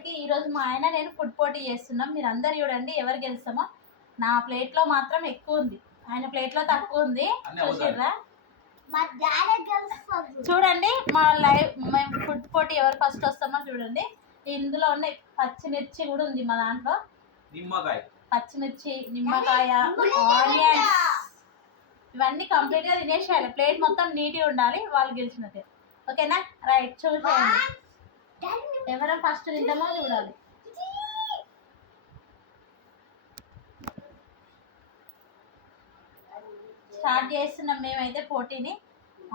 అందరికీ ఈరోజు మా ఆయన నేను ఫుడ్ పోటీ చేస్తున్నాం. మీరు అందరు చూడండి ఎవరు గెలుస్తామో. నా ప్లేట్లో మాత్రం ఎక్కువ ఉంది. ఆయన ప్లేట్లో తక్కువ ఉంది. చూసిర్రా? చూడండి మా లైవ్ మేము ఫుడ్ పోటీ ఎవరు ఫస్ట్ వస్తామో చూడండి. ఇందులో ఉన్నాయి పచ్చిమిర్చి కూడా ఉంది మా దాంట్లో. నిమ్మకాయ. పచ్చిమిర్చి నిమ్మకాయ ఆనియన్స్. ఇవన్నీ కంప్లీట్గా తినేసేయాలి. ప్లేట్ మొత్తం నీట్గా ఉండాలి. వాళ్ళు గెలిచినట్టే. ఓకేనా? రైట్ చూసేయండి. ఎవరు ఫస్ట్ తింటామో చూడాలి. స్టార్ట్ చేస్తున్నాం మేమైతే పోటీని.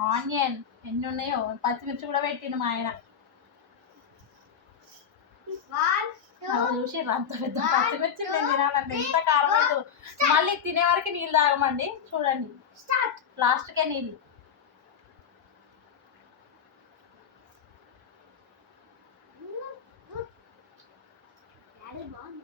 ఆనియన్ ఎన్ని ఉన్నాయో పచ్చిమిర్చి కూడా పెట్టిండు మా ఆయన. చూసి అంత పెద్ద పచ్చిమిర్చి నేను తినాలంటే ఎంత కారం మళ్ళీ తినే వరకు నీళ్ళు తాగమండి. చూడండి. లాస్ట్కే నీళ్ళు డాడీ బాగుంది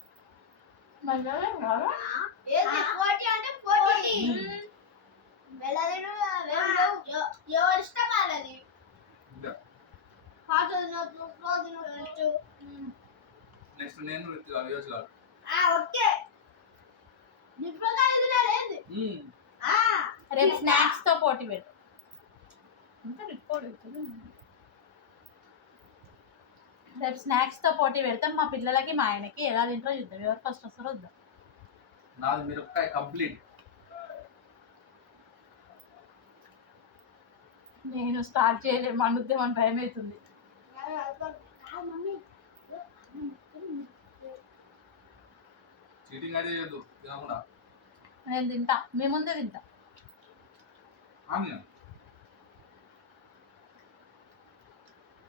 ఎవరి ఇష్టం వాళ్ళది పాట తినొచ్చు ఫ్లో తినొచ్చు నెక్స్ట్ నేను ఓకే. తినాలేంది ఆ. రేపు స్నాక్స్తో పోటీ పెట్టు. అంతా రిపోర్ట్ రేపు స్నాక్స్తో పోటీ పెడతాం మా పిల్లలకి మా ఆయనకి. ఎలా తింటారో చూద్దాం. ఎవరు ఫస్ట్ వస్తారో చూద్దాం. నాది మిరపకాయ కంప్లీట్ నేను స్టార్ట్ చేయలేము మండుద్దామని భయం అవుతుంది. చీటింగ్ అయితే చేయొద్దు. తినకుండా. నేను తింటా. మీ ముందే తింటా. ఆనియన్.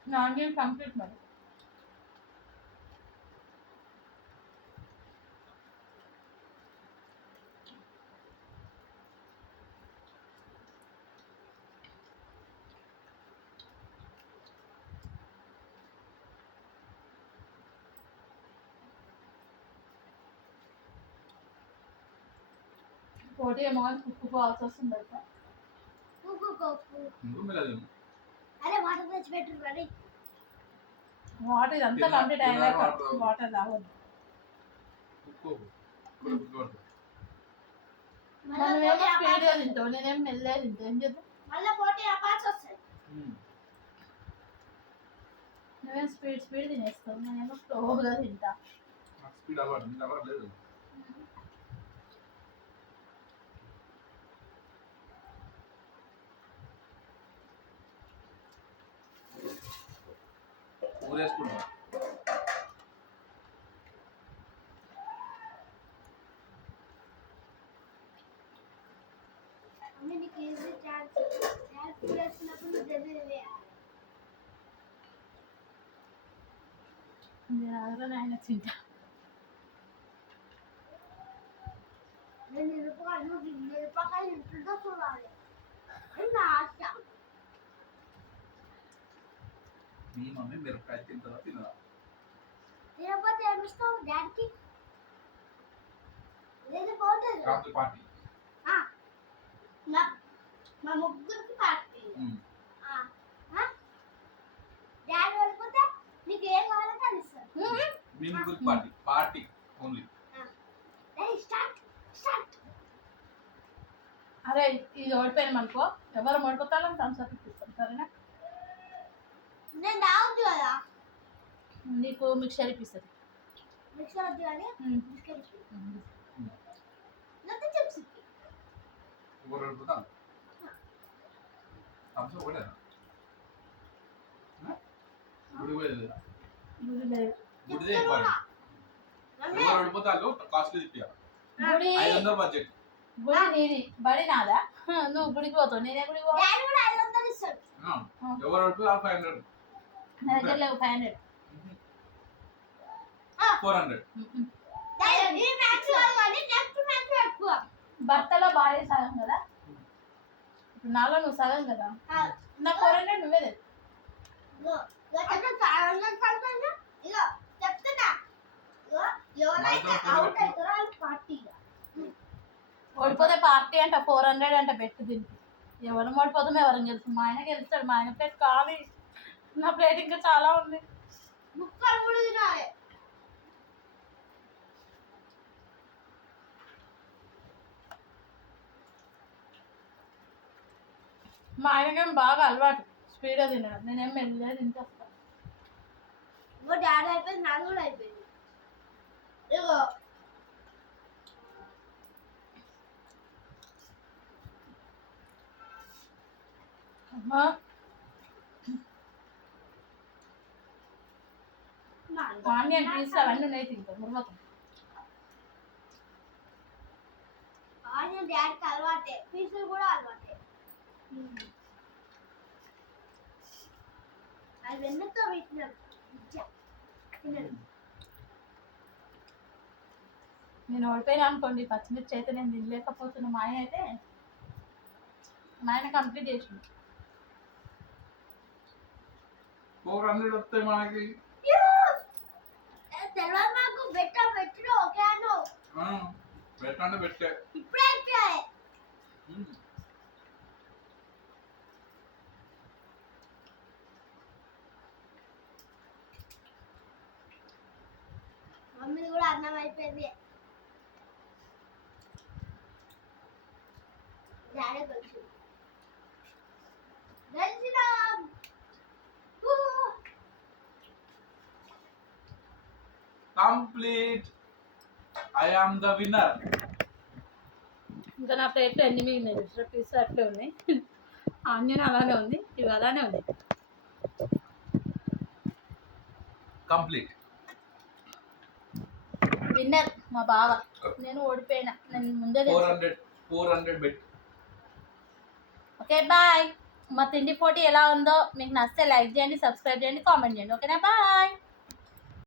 నాన్ కంప్లీట్ మరి. పోటీ ఏమో కానీ కుక్కుపోవాల్సి వస్తుంది అరే వాటర్ తెచ్చి పెట్టు రెడీ వాటర్ ఇదంతా కంప్లీట్ అయ్యాక వాటర్. స్పీడ్గా తింటావు నేనేం మెల్లగా తింటా ఏం చేద్దాం మళ్ళీ పోటీ అపాల్సి వస్తాయి నువ్వేం స్పీడ్ స్పీడ్ తినేస్తావు నేనేమో స్లోగా తింటా స్పీడ్ అలవాటు లేదు ఊరేసుకుంటా అమ్మ నీకు ఈజీ ఛాన్స్ ఛాన్స్ వేసినప్పుడు నువ్వు జల్దీ వేయాలి నేను అదలో ఆయన తింటా నేను నిరపకాయ నువ్వు నిరపకాయ ఇంట్లో చూడాలి అని నా ఆశ మీ మమ్మీ మిరపకాయ తింటుందా తినదా తిరుపతి ఏమిస్తావు డాడీకి? లేదు బాగుంటుంది రాత్రి పార్టీ. ఆ, మా మా ముగ్గురికి పార్టీ. డాడీ వెళ్ళిపోతే నీకు ఏం కావాలో అది ఇస్తాను మీ ముగ్గురికి party. Party only. Daddy start start. అరే ఇది ఓడిపోయినాం అనుకో. ఎవరు ఓడిపోతారో థమ్స్ అప్ ఇప్పిస్తాం సరేనా నేను రావద్దు కదా నీకు మిక్చర్ ఇప్పిస్తుంది. మిక్సర్ వద్దు కానీ బిస్కెట్ లేకపోతే చిప్స్ బడి నాదా? నువ్వు గుడికి పోతావు. నేనే గుడికి పోతా. డాడీ కూడా ఐదు వందలు ఇస్తాడు ఎవరు ఫైవ్ హండ్రెడ్ నా దగ్గర లేవు ఫైవ్ హండ్రెడ్ ఫోర్ హండ్రెడ్. భర్తలో భార్య సగం కదా? ఇప్పుడు నాలో నువ్వు సగం కదా? నా ఫోర్ హండ్రెడ్ నువ్వే ఓడిపోతే పార్టీ అంట ఫోర్ హండ్రెడ్ అంట పెట్టు దీనికి ఎవరు ఓడిపోతాం ఎవరు గెలుస్తాం మా ఆయన గెలుస్తాడు మా ఆయన ప్లేట్ ఖాళీ. నా ప్లేట్ ఇంకా చాలా ఉంది. ముక్కలు కూడా తినాలి మా ఆయనకేం బాగా అలవాటు. స్పీడ్గా తినడం. నేనేం మెల్లిగా ఇంకో డాడీ అయిపోయింది నాది కూడా అయిపోయింది. ఇగో. అమ్మా. ఆనియన్ పీస్ అవన్నీ ఉన్నాయి తింటాం. ఆనియన్ డాడీకి అలవాటే. పీసులు కూడా అలవాటే. అది వెన్నతో పెట్టినాం ఇచ్చా. తినండి. నేను ఓడిపోయినా అనుకోండి పచ్చిమిర్చి అయితే నేను తినలేకపోతున్నా. మా ఆయన అయితే మా ఆయన కంప్లీట్ చేసిండు. ఫోర్ హండ్రెడ్ వస్తాయి మనకి. తెలియదు మాకు. బెట్ట పెట్టిన ఓకే అను పెట్టండి పెట్టే. ఇప్పుడే అయిపోయాయి అయిపోయింది డాడీ కలిసి గెలిచినాం! Complete! I am the winner. ఇంకా నా ప్లేట్లో ఎన్ని మిగిలినాయి ఎక్స్ట్రా పీస్ అట్లే ఉన్నాయి. ఆనియన్ అలానే ఉంది ఇవి అలానే ఉంది కంప్లీట్. విన్నర్ మా బావ. నేను ఓడిపోయినా. నేను ముందే four hundred four hundred bet. Okay boy. మా తిండి పోటీ ఎలా ఉందో మీకు నచ్చితే లైక్ చేయండి సబ్స్క్రైబ్ చేయండి కామెంట్ చేయండి. ఓకేనా బాయ్.